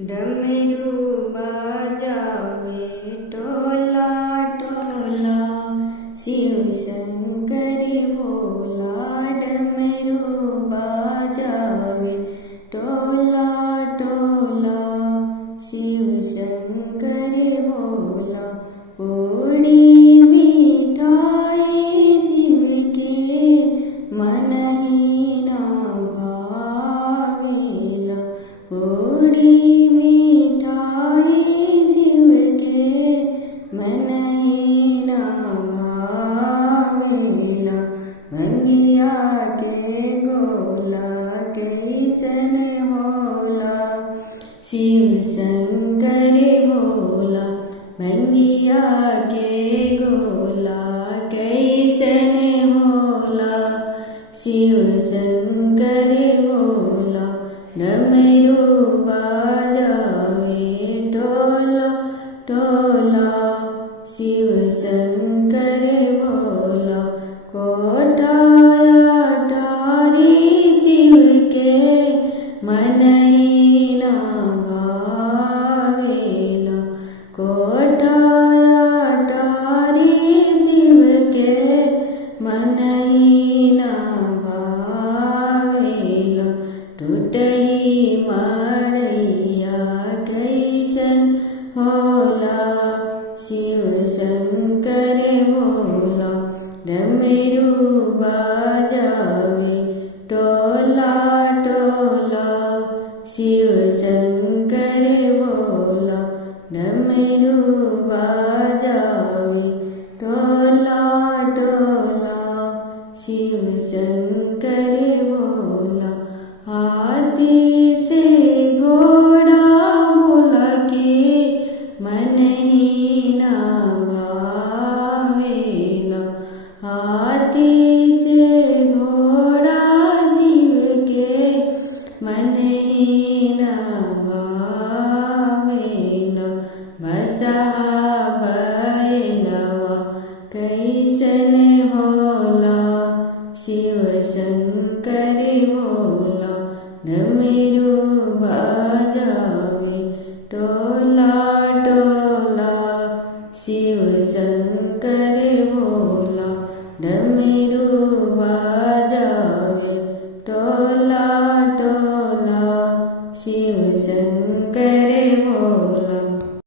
डमरू बजावे टोला टोला, शिव शंकर भोला। डमरू बजावे टोला टोला, शिव शंकर भोला। पूरी मिठाई शिव के मन ही ना भावेला। पूरी मिठाई शिव के मन ही ना भावेला। भंगिया के गोला कैसन होला, शिव शंकर भोला। भंगिया के गोला कैसन होला, शिव शंकर भोला। डमरू बजावे टोला टोला, शिव शंकर भोला। कोटाया टारी शिव के मन ही ना भावेला। कोटाया टारी शिव के मन ही ना भावेला। टूटही मड़ैया कैसन होला, शिव शंकर भोला। डमरू बजावे टोला टोला, शिव शंकर भोला। डमरू बजावे टोला टोला, शिव शंकर भोला। हाथी से घोड़ा बोला के मन ही ना भावेला। हाथी से घोड़ा शिव के मन ही ना भावेला। बसहा बैलवा कैसन होला, शिव शंकर भोला। डमरू बजावे टोला टोला, शिव शंकर भोला। डमरू बजावे टोला